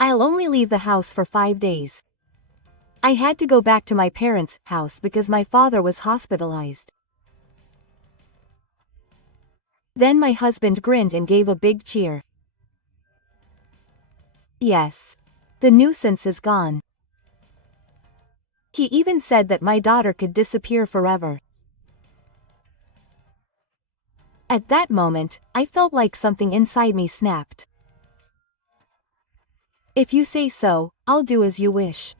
I'll only leave the house for 5 days. I had to go back to my parents' house because my father was hospitalized. Then my husband grinned and gave a big cheer. Yes. The nuisance is gone. He even said that my daughter could disappear forever. At that moment, I felt like something inside me snapped. If you say so, I'll do as you wish.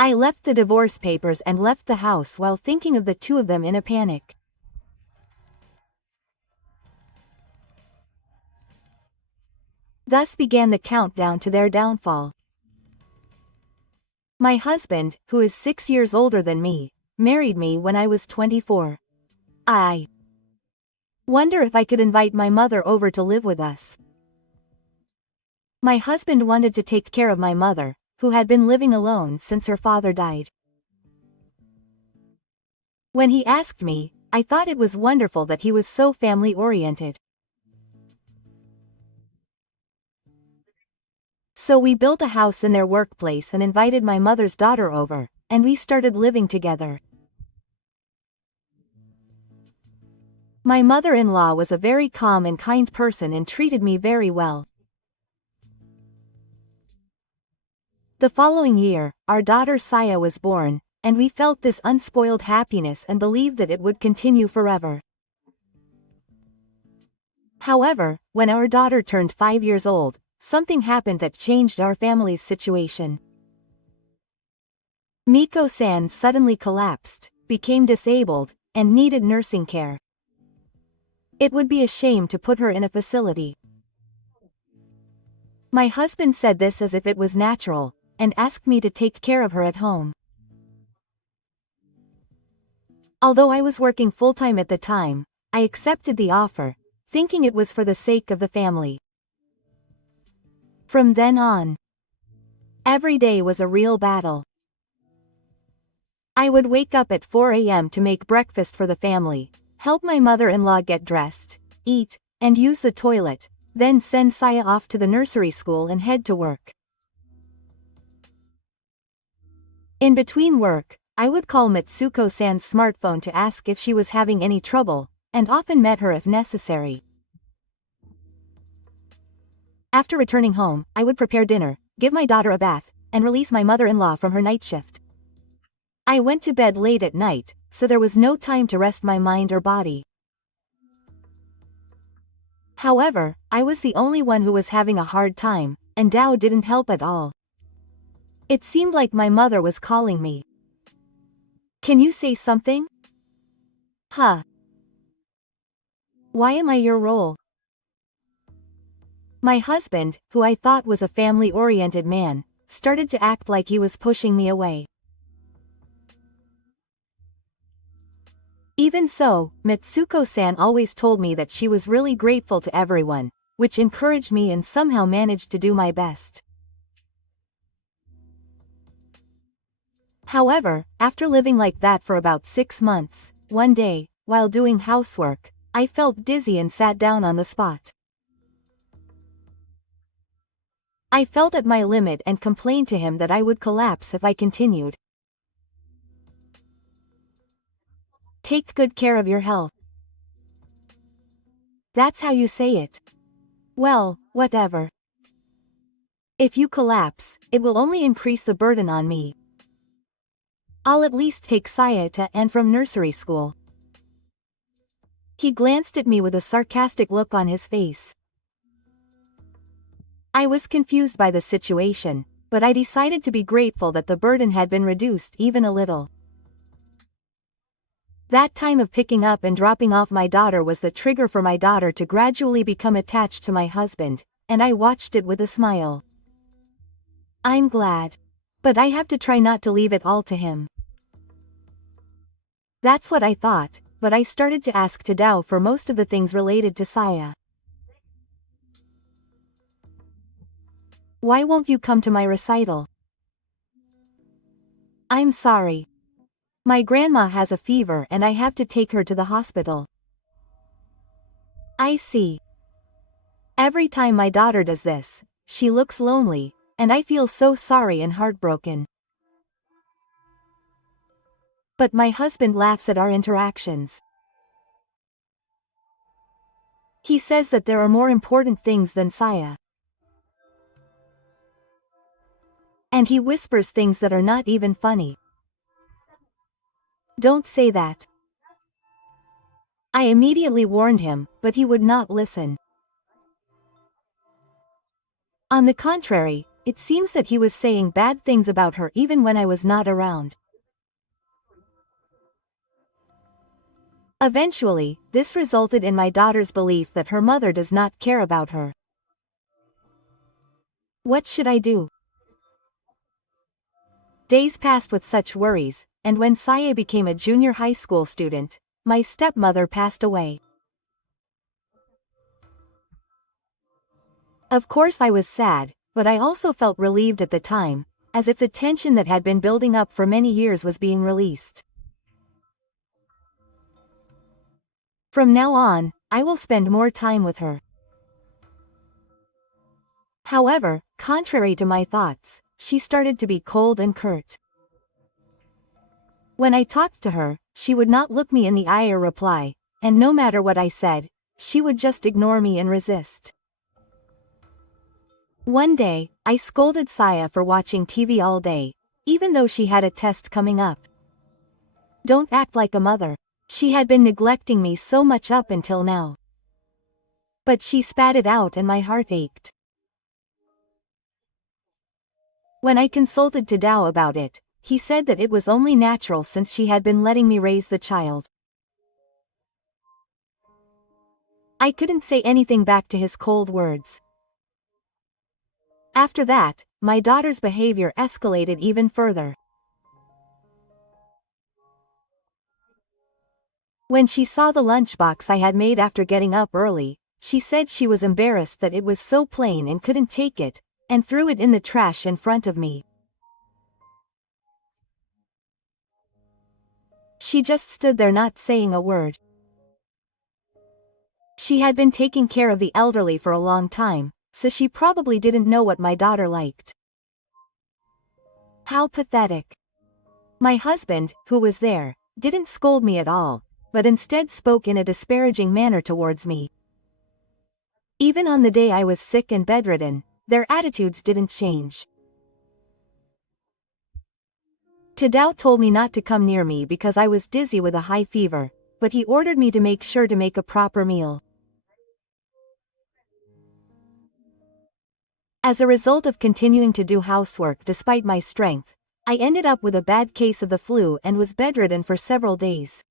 I left the divorce papers and left the house while thinking of the two of them in a panic. Thus began the countdown to their downfall. My husband, who is 6 years older than me, married me when I was 24. I wonder if I could invite my mother over to live with us. My husband wanted to take care of my mother, who had been living alone since her father died. When he asked me, I thought it was wonderful that he was so family-oriented. So we built a house in their workplace and invited my mother's daughter over, and we started living together. My mother-in-law was a very calm and kind person and treated me very well. The following year, our daughter Saya was born, and we felt this unspoiled happiness and believed that it would continue forever. However, when our daughter turned 5 years old, something happened that changed our family's situation. Miko-san suddenly collapsed, became disabled, and needed nursing care. It would be a shame to put her in a facility. My husband said this as if it was natural, and asked me to take care of her at home. Although I was working full-time at the time, I accepted the offer, thinking it was for the sake of the family. From then on, every day was a real battle. I would wake up at 4 a.m. to make breakfast for the family, help my mother-in-law get dressed, eat, and use the toilet, then send Saya off to the nursery school and head to work. In between work, I would call Mitsuko-san's smartphone to ask if she was having any trouble, and often met her if necessary. After returning home, I would prepare dinner, give my daughter a bath, and release my mother-in-law from her night shift. I went to bed late at night, so there was no time to rest my mind or body. However, I was the only one who was having a hard time, and Tao didn't help at all. It seemed like my mother was calling me. Can you say something? Huh? Why am I your role? My husband, who I thought was a family-oriented man, started to act like he was pushing me away. Even so, Mitsuko-san always told me that she was really grateful to everyone, which encouraged me and somehow managed to do my best. However, after living like that for about 6 months, one day, while doing housework, I felt dizzy and sat down on the spot. I felt at my limit and complained to him that I would collapse if I continued. Take good care of your health. That's how you say it. Well, whatever. If you collapse, it will only increase the burden on me. I'll at least take Saya to and from nursery school. He glanced at me with a sarcastic look on his face. I was confused by the situation, but I decided to be grateful that the burden had been reduced even a little. That time of picking up and dropping off my daughter was the trigger for my daughter to gradually become attached to my husband, and I watched it with a smile. I'm glad. But I have to try not to leave it all to him. That's what I thought, but I started to ask Tadao for most of the things related to Saya. Why won't you come to my recital? I'm sorry. My grandma has a fever and I have to take her to the hospital. I see. Every time my daughter does this, she looks lonely, and I feel so sorry and heartbroken. But my husband laughs at our interactions. He says that there are more important things than Saya. And he whispers things that are not even funny. Don't say that. I immediately warned him, but he would not listen. On the contrary, it seems that he was saying bad things about her even when I was not around. Eventually, this resulted in my daughter's belief that her mother does not care about her. What should I do? Days passed with such worries, and when Saya became a junior high school student, my stepmother passed away. Of course I was sad, but I also felt relieved at the time, as if the tension that had been building up for many years was being released. From now on, I will spend more time with her. However, contrary to my thoughts, she started to be cold and curt. When I talked to her, she would not look me in the eye or reply, and no matter what I said, she would just ignore me and resist. One day, I scolded Saya for watching TV all day, even though she had a test coming up. Don't act like a mother. She had been neglecting me so much up until now. But she spat it out and my heart ached. When I consulted Tadao about it, he said that it was only natural since she had been letting me raise the child. I couldn't say anything back to his cold words. After that, my daughter's behavior escalated even further. When she saw the lunchbox I had made after getting up early, she said she was embarrassed that it was so plain and couldn't take it, and threw it in the trash in front of me. She just stood there not saying a word. She had been taking care of the elderly for a long time, so she probably didn't know what my daughter liked. How pathetic. My husband, who was there, didn't scold me at all, but instead spoke in a disparaging manner towards me. Even on the day I was sick and bedridden, their attitudes didn't change. Tadao told me not to come near me because I was dizzy with a high fever, but he ordered me to make sure to make a proper meal. As a result of continuing to do housework despite my strength, I ended up with a bad case of the flu and was bedridden for several days.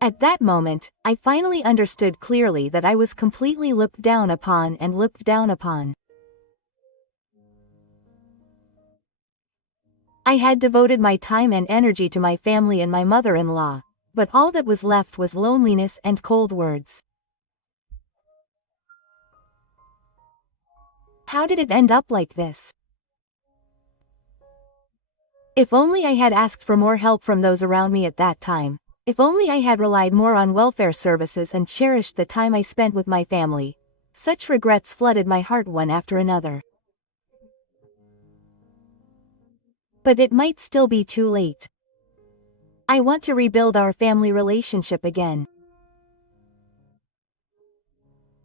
At that moment, I finally understood clearly that I was completely looked down upon. I had devoted my time and energy to my family and my mother-in-law, but all that was left was loneliness and cold words. How did it end up like this? If only I had asked for more help from those around me at that time. If only I had relied more on welfare services and cherished the time I spent with my family. Such regrets flooded my heart one after another. But it might still be too late. I want to rebuild our family relationship again.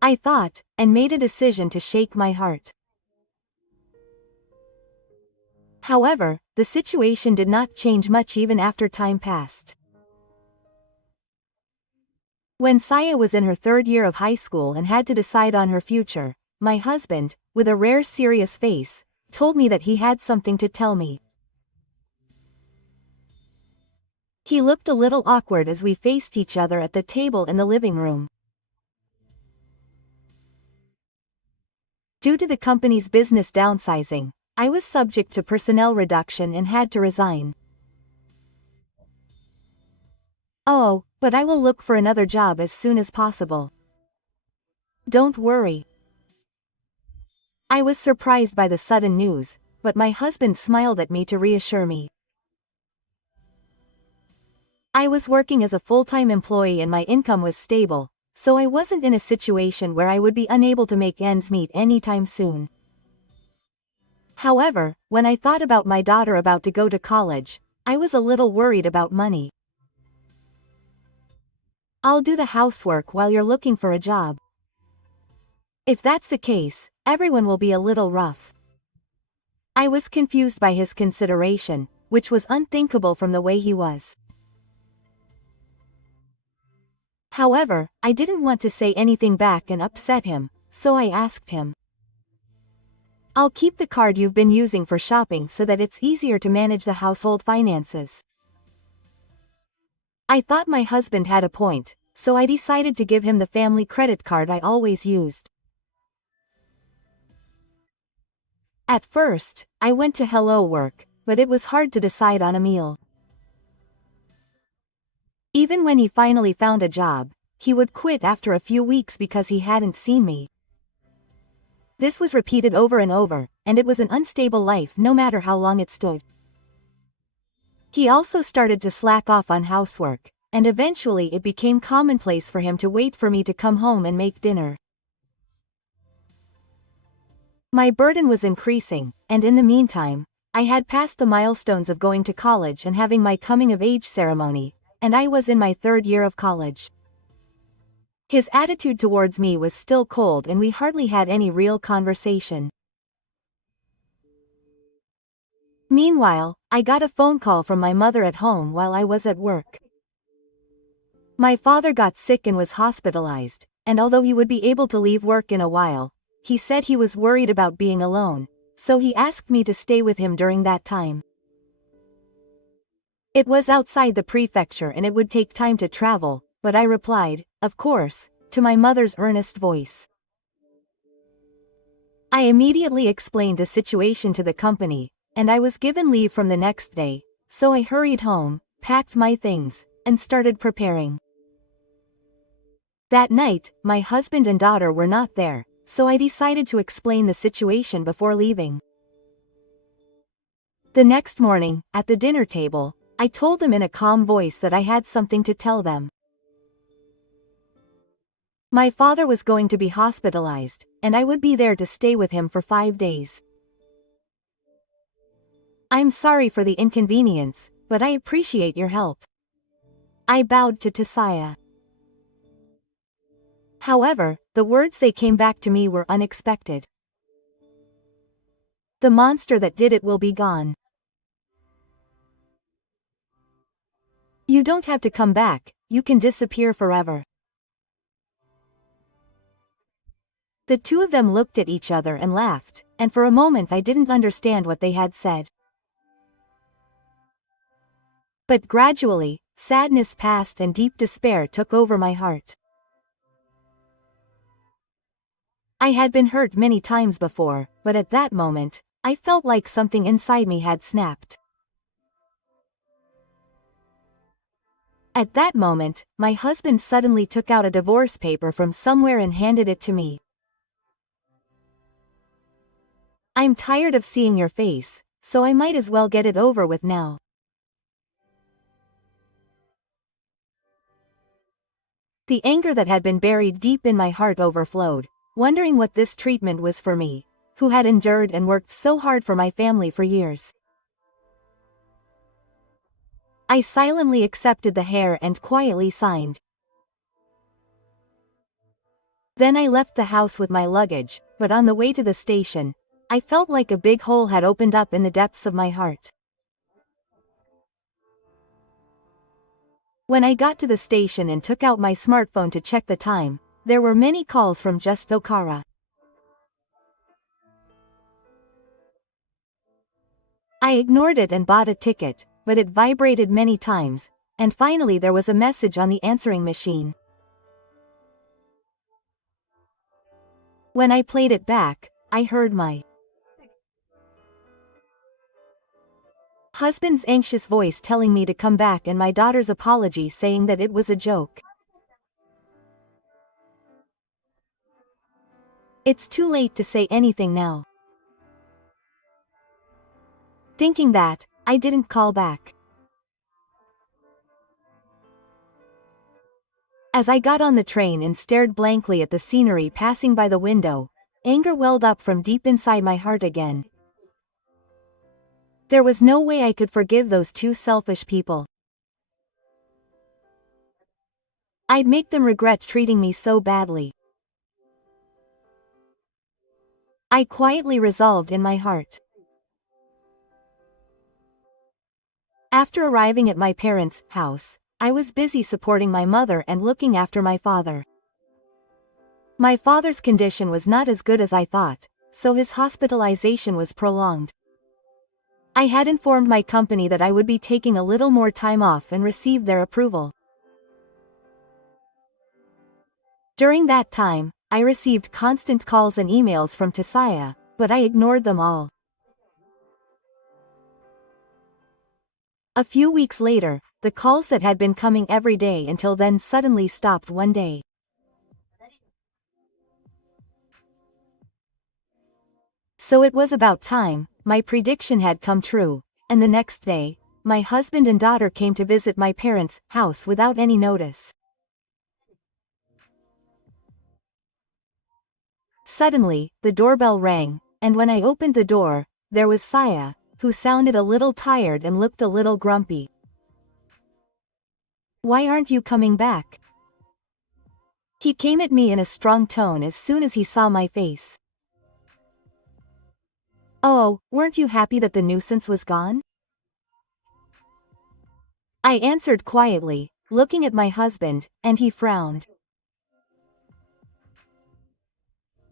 I thought, and made a decision to shake my heart. However, the situation did not change much even after time passed. When Saya was in her third year of high school and had to decide on her future, my husband, with a rare serious face, told me that he had something to tell me. He looked a little awkward as we faced each other at the table in the living room. Due to the company's business downsizing, I was subject to personnel reduction and had to resign. Oh, but I will look for another job as soon as possible. Don't worry. I was surprised by the sudden news, but my husband smiled at me to reassure me. I was working as a full-time employee and my income was stable, so I wasn't in a situation where I would be unable to make ends meet anytime soon. However, when I thought about my daughter about to go to college, I was a little worried about money. "I'll do the housework while you're looking for a job. If that's the case, everyone will be a little rough." I was confused by his consideration, which was unthinkable from the way he was. However, I didn't want to say anything back and upset him, so I asked him, "I'll keep the card you've been using for shopping so that it's easier to manage the household finances." I thought my husband had a point, so I decided to give him the family credit card I always used. At first, I went to Hello Work, but it was hard to decide on a meal. Even when he finally found a job, he would quit after a few weeks because he hadn't seen me. This was repeated over and over, and it was an unstable life no matter how long it stood. He also started to slack off on housework, and eventually it became commonplace for him to wait for me to come home and make dinner. My burden was increasing, and in the meantime, I had passed the milestones of going to college and having my coming-of-age ceremony, and I was in my 3rd year of college. His attitude towards me was still cold and we hardly had any real conversation. Meanwhile, I got a phone call from my mother at home while I was at work. My father got sick and was hospitalized, and although he would be able to leave work in a while, he said he was worried about being alone, so he asked me to stay with him during that time. It was outside the prefecture and it would take time to travel, but I replied, "Of course," to my mother's earnest voice. I immediately explained the situation to the company, and I was given leave from the next day, so I hurried home, packed my things, and started preparing. That night, my husband and daughter were not there, so I decided to explain the situation before leaving. The next morning, at the dinner table, I told them in a calm voice that I had something to tell them. My father was going to be hospitalized, and I would be there to stay with him for 5 days. "I'm sorry for the inconvenience, but I appreciate your help." I bowed to Tisaya. However, the words they came back to me were unexpected. "The monster that did it will be gone. You don't have to come back, you can disappear forever." The two of them looked at each other and laughed, and for a moment I didn't understand what they had said. But gradually, sadness passed and deep despair took over my heart. I had been hurt many times before, but at that moment, I felt like something inside me had snapped. At that moment, my husband suddenly took out a divorce paper from somewhere and handed it to me. "I'm tired of seeing your face, so I might as well get it over with now." The anger that had been buried deep in my heart overflowed, wondering what this treatment was for me, who had endured and worked so hard for my family for years. I silently accepted the hair and quietly signed. Then I left the house with my luggage, but on the way to the station, I felt like a big hole had opened up in the depths of my heart. When I got to the station and took out my smartphone to check the time, there were many calls from just Okara. I ignored it and bought a ticket, but it vibrated many times, and finally there was a message on the answering machine. When I played it back, I heard my husband's anxious voice telling me to come back and my daughter's apology saying that it was a joke. It's too late to say anything now. Thinking that, I didn't call back. As I got on the train and stared blankly at the scenery passing by the window, anger welled up from deep inside my heart again. There was no way I could forgive those two selfish people. I'd make them regret treating me so badly. I quietly resolved in my heart. After arriving at my parents' house, I was busy supporting my mother and looking after my father. My father's condition was not as good as I thought, so his hospitalization was prolonged. I had informed my company that I would be taking a little more time off and received their approval. During that time, I received constant calls and emails from Tisaya, but I ignored them all. A few weeks later, the calls that had been coming every day until then suddenly stopped one day. So it was about time, my prediction had come true, and the next day, my husband and daughter came to visit my parents' house without any notice. Suddenly, the doorbell rang, and when I opened the door, there was Saya, who sounded a little tired and looked a little grumpy. "Why aren't you coming back?" He came at me in a strong tone as soon as he saw my face. "Oh, weren't you happy that the nuisance was gone?" I answered quietly, looking at my husband, and he frowned.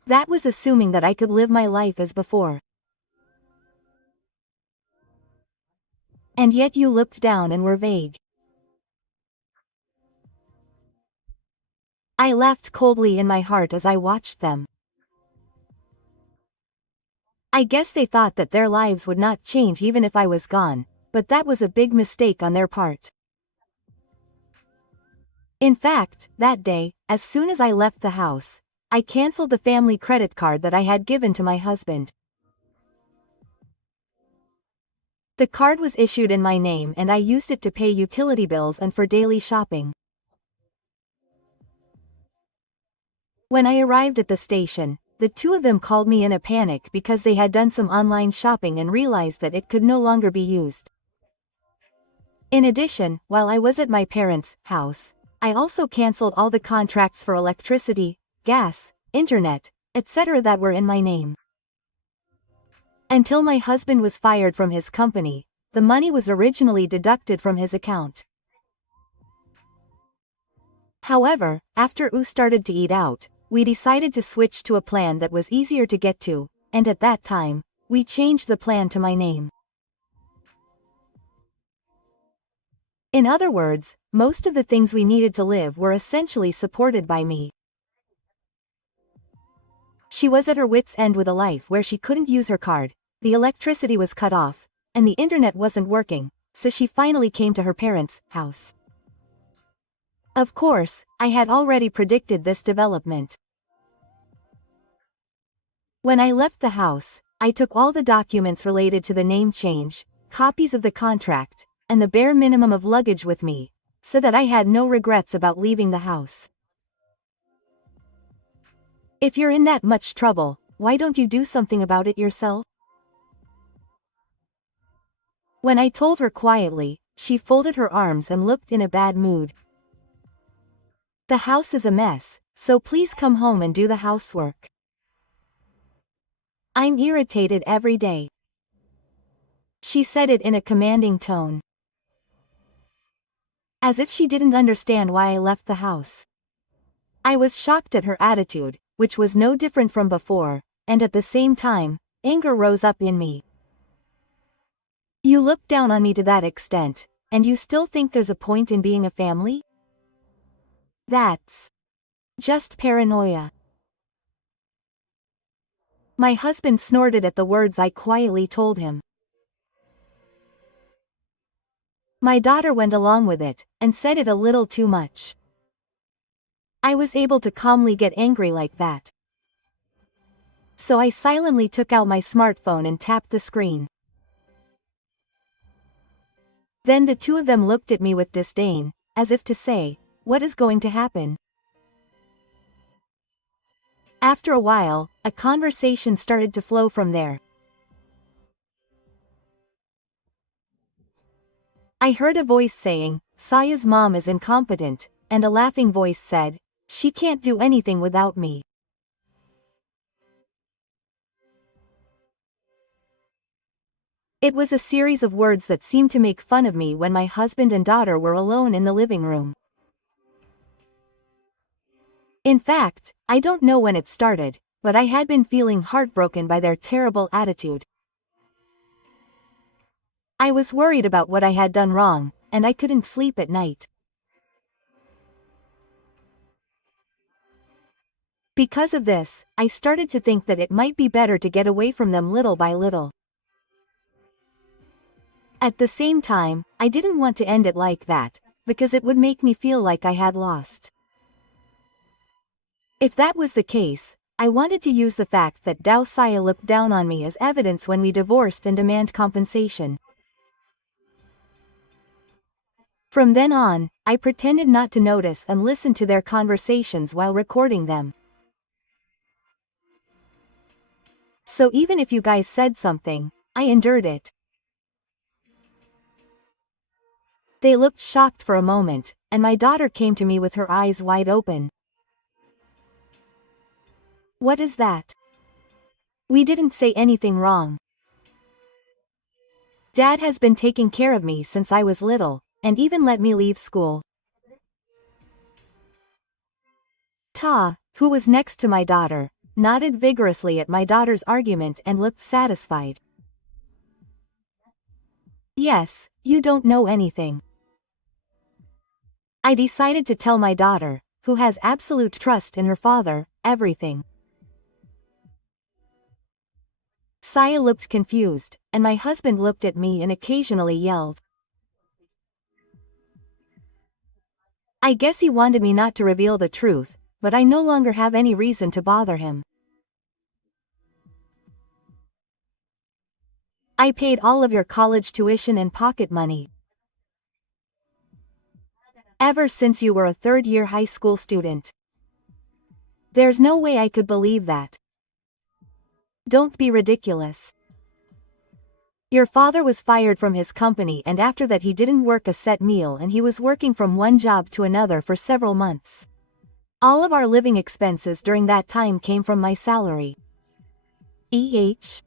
That was assuming that I could live my life as before. "And yet you looked down and were vague." I laughed coldly in my heart as I watched them. I guess they thought that their lives would not change even if I was gone, but that was a big mistake on their part. In fact, that day, as soon as I left the house, I canceled the family credit card that I had given to my husband. The card was issued in my name and I used it to pay utility bills and for daily shopping. When I arrived at the station, the two of them called me in a panic because they had done some online shopping and realized that it could no longer be used. In addition, while I was at my parents' house, I also canceled all the contracts for electricity, gas, internet, etc. that were in my name. Until my husband was fired from his company, the money was originally deducted from his account. However, after U started to eat out, we decided to switch to a plan that was easier to get to, and at that time, we changed the plan to my name. In other words, most of the things we needed to live were essentially supported by me. She was at her wit's end with a life where she couldn't use her card, the electricity was cut off, and the internet wasn't working, so she finally came to her parents' house. Of course, I had already predicted this development. When I left the house, I took all the documents related to the name change, copies of the contract, and the bare minimum of luggage with me, so that I had no regrets about leaving the house. If you're in that much trouble, why don't you do something about it yourself? When I told her quietly, she folded her arms and looked in a bad mood. "The house is a mess, so please come home and do the housework. I'm irritated every day." She said it in a commanding tone, as if she didn't understand why I left the house. I was shocked at her attitude, which was no different from before, and at the same time, anger rose up in me. "You look down on me to that extent, and you still think there's a point in being a family? That's just paranoia." My husband snorted at the words I quietly told him. My daughter went along with it, and said it a little too much. I was able to calmly get angry like that. So I silently took out my smartphone and tapped the screen. Then the two of them looked at me with disdain, as if to say, what is going to happen? After a while, a conversation started to flow from there. I heard a voice saying, Saya's mom is incompetent, and a laughing voice said, she can't do anything without me. It was a series of words that seemed to make fun of me when my husband and daughter were alone in the living room. In fact, I don't know when it started, but I had been feeling heartbroken by their terrible attitude. I was worried about what I had done wrong, and I couldn't sleep at night. Because of this, I started to think that it might be better to get away from them little by little. At the same time, I didn't want to end it like that, because it would make me feel like I had lost. If that was the case, I wanted to use the fact that Saya looked down on me as evidence when we divorced and demand compensation. From then on, I pretended not to notice and listened to their conversations while recording them. So even if you guys said something, I endured it. They looked shocked for a moment, and my daughter came to me with her eyes wide open. What is that? We didn't say anything wrong. Dad has been taking care of me since I was little, and even let me leave school. Who was next to my daughter, nodded vigorously at my daughter's argument and looked satisfied. Yes, you don't know anything. I decided to tell my daughter, who has absolute trust in her father, everything. Saya looked confused, and my husband looked at me and occasionally yelled. I guess he wanted me not to reveal the truth, but I no longer have any reason to bother him. I paid all of your college tuition and pocket money. Ever since you were a third-year high school student. There's no way I could believe that. Don't be ridiculous. Your father was fired from his company, and after that he didn't work a set meal, and he was working from one job to another for several months. All of our living expenses during that time came from my salary. The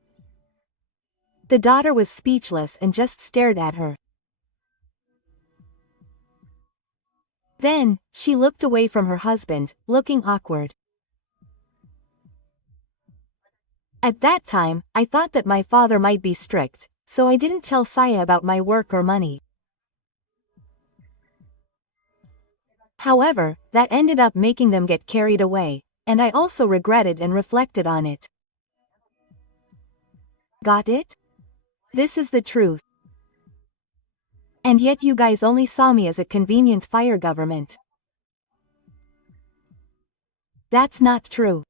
daughter was speechless and just stared at her. Then, she looked away from her husband, looking awkward. At that time, I thought that my father might be strict, so I didn't tell Saya about my work or money. However, that ended up making them get carried away, and I also regretted and reflected on it. Got it? This is the truth. And yet you guys only saw me as a convenient fire government. That's not true.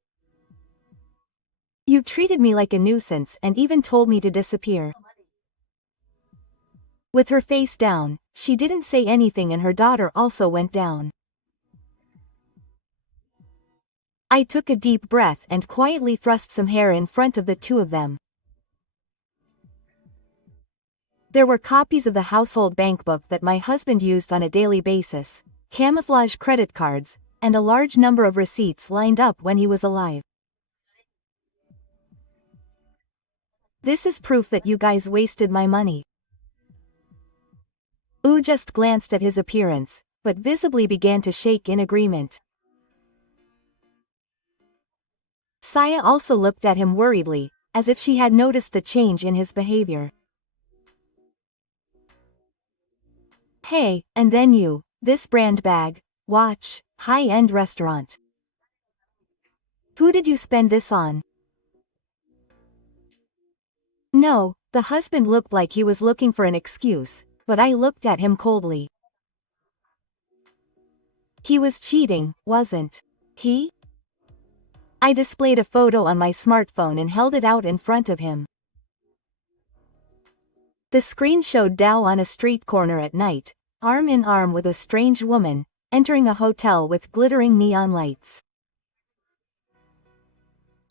You treated me like a nuisance and even told me to disappear. With her face down, she didn't say anything, and her daughter also went down. I took a deep breath and quietly thrust some hair in front of the two of them. There were copies of the household bankbook that my husband used on a daily basis, camouflage credit cards, and a large number of receipts lined up when he was alive. This is proof that you guys wasted my money. Just glanced at his appearance, but visibly began to shake in agreement. Saya also looked at him worriedly, as if she had noticed the change in his behavior. Hey, and then you, this brand bag, watch, high-end restaurant. Who did you spend this on? No, the husband looked like he was looking for an excuse, but I looked at him coldly. He was cheating, wasn't he? I displayed a photo on my smartphone and held it out in front of him. The screen showed Dao on a street corner at night, arm in arm with a strange woman, entering a hotel with glittering neon lights.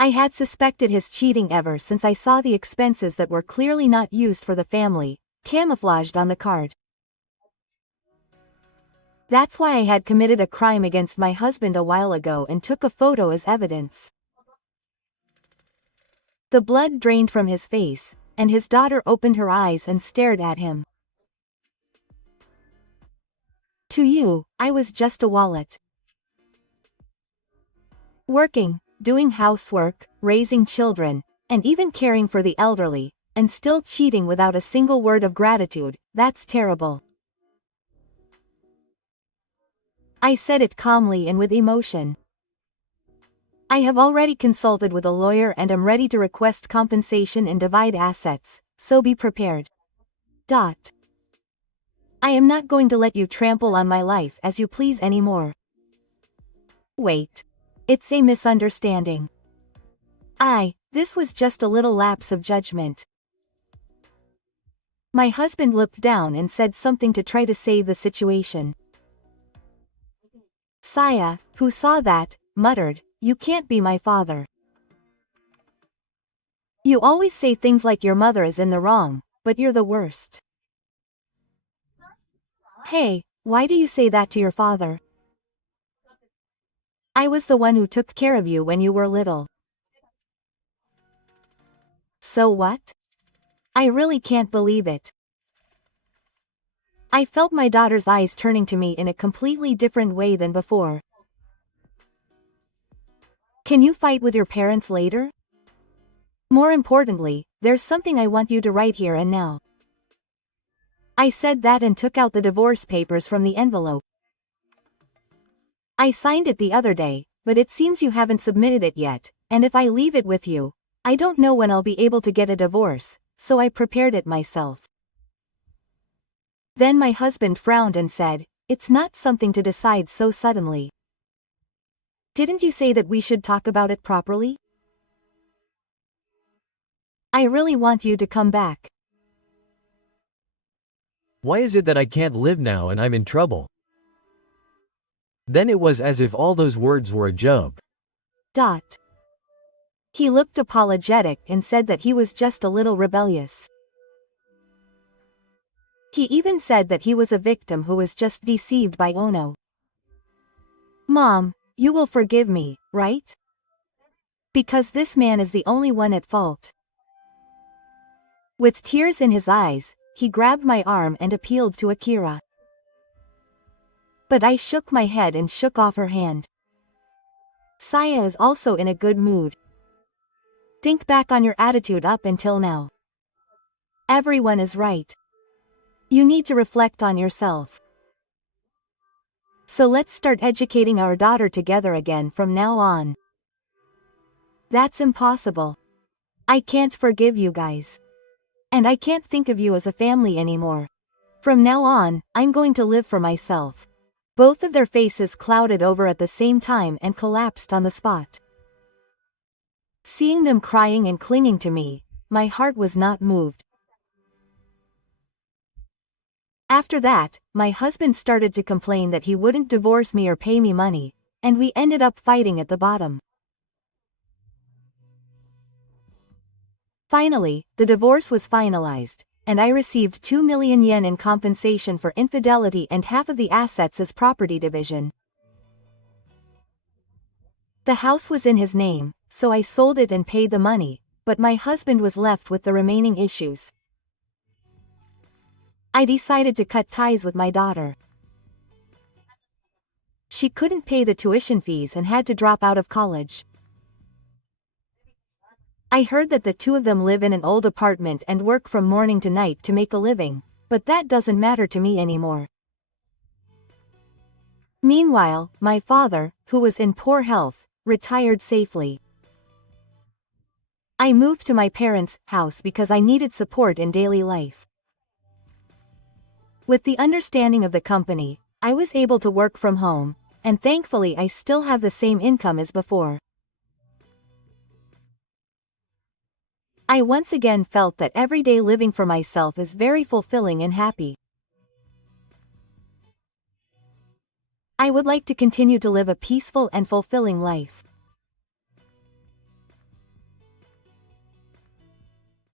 I had suspected his cheating ever since I saw the expenses that were clearly not used for the family, camouflaged on the card. That's why I had committed a crime against my husband a while ago and took a photo as evidence. The blood drained from his face, and his daughter opened her eyes and stared at him. To you, I was just a wallet. Working, doing housework, raising children, and even caring for the elderly, and still cheating without a single word of gratitude, that's terrible. I said it calmly and with emotion. I have already consulted with a lawyer and am ready to request compensation and divide assets, so be prepared. I am not going to let you trample on my life as you please anymore. Wait. It's a misunderstanding. This was just a little lapse of judgment. My husband looked down and said something to try to save the situation. Saya, who saw that, muttered, "You can't be my father. You always say things like your mother is in the wrong, but you're the worst." Hey, why do you say that to your father? I was the one who took care of you when you were little. So what? I really can't believe it. I felt my daughter's eyes turning to me in a completely different way than before. Can you fight with your parents later? More importantly, there's something I want you to write here and now. I said that and took out the divorce papers from the envelope. I signed it the other day, but it seems you haven't submitted it yet, and if I leave it with you, I don't know when I'll be able to get a divorce, so I prepared it myself. Then my husband frowned and said, "It's not something to decide so suddenly. Didn't you say that we should talk about it properly? I really want you to come back." Why is it that I can't live now and I'm in trouble? Then it was as if all those words were a joke. He looked apologetic and said that he was just a little rebellious. He even said that he was a victim who was just deceived by Ono. Mom, you will forgive me, right? Because this man is the only one at fault. With tears in his eyes, he grabbed my arm and appealed to Akira. But I shook my head and shook off her hand. Saya is also in a good mood. Think back on your attitude up until now. Everyone is right. You need to reflect on yourself. So let's start educating our daughter together again from now on. That's impossible. I can't forgive you guys. And I can't think of you as a family anymore. From now on, I'm going to live for myself. Both of their faces clouded over at the same time and collapsed on the spot. Seeing them crying and clinging to me, my heart was not moved. After that, my husband started to complain that he wouldn't divorce me or pay me money, and we ended up fighting at the bottom. Finally, the divorce was finalized, and I received 2 million yen in compensation for infidelity and half of the assets as property division. The house was in his name, so I sold it and paid the money, but my husband was left with the remaining issues. I decided to cut ties with my daughter. She couldn't pay the tuition fees and had to drop out of college. I heard that the two of them live in an old apartment and work from morning to night to make a living, but that doesn't matter to me anymore. Meanwhile, my father, who was in poor health, retired safely. I moved to my parents' house because I needed support in daily life. With the understanding of the company, I was able to work from home, and thankfully I still have the same income as before. I once again felt that every day living for myself is very fulfilling and happy. I would like to continue to live a peaceful and fulfilling life.